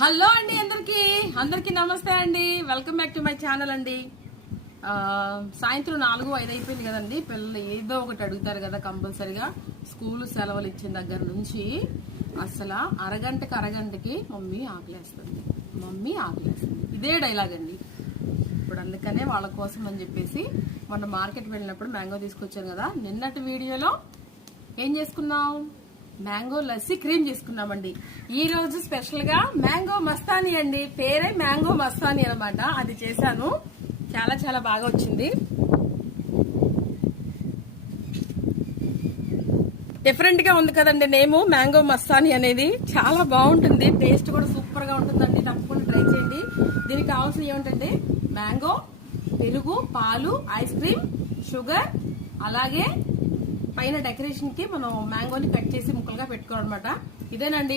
Hello అండి, అందరికి నమస్తే అండి. Welcome back to my channel అండి. సాయంత్రం 4-5 అయిపోయింది కదండి. పిల్లలు ఏదో ఒకటి అడుగుతారు కదా కంపల్సరిగా. స్కూల్ సెలవులు ఇచ్చిన దగ్గర నుంచి అసలు అరగంటకి మమ్మీ ఆకలేస్తుంది, ఇదే డైలాగ్ అండి. ఇప్పుడు అందుకనే వాళ్ళ కోసం అని చెప్పేసి మొన్న మార్కెట్ వెళ్ళినప్పుడు మ్యాంగో తీసుకొచ్చాను కదా. నిన్నటి వీడియోలో ఏం చేసుకున్నాం, మ్యాంగో లస్సీ క్రీమ్ చేసుకున్నామండి. ఈ రోజు స్పెషల్ గా మ్యాంగో మస్తానీ అండి. పేరే మ్యాంగో మస్తానీ అనమాట. అది చేశాను, చాలా బాగా వచ్చింది. డిఫరెంట్ గా ఉంది కదండి నేము, మ్యాంగో మస్తానీ అనేది. చాలా బాగుంటుంది, టేస్ట్ కూడా సూపర్ గా ఉంటుందండి. తప్పకుండా ట్రై చేయండి. దీనికి కావాల్సిన ఏమిటంటే మ్యాంగో, పెరుగు, పాలు, ఐస్ క్రీమ్, షుగర్, అలాగే పైన డెకరేషన్ కి మనం మ్యాంగోని కట్ చేసి ముక్కలుగా పెట్టుకోవాలన్నమాట. ఇదేనండి.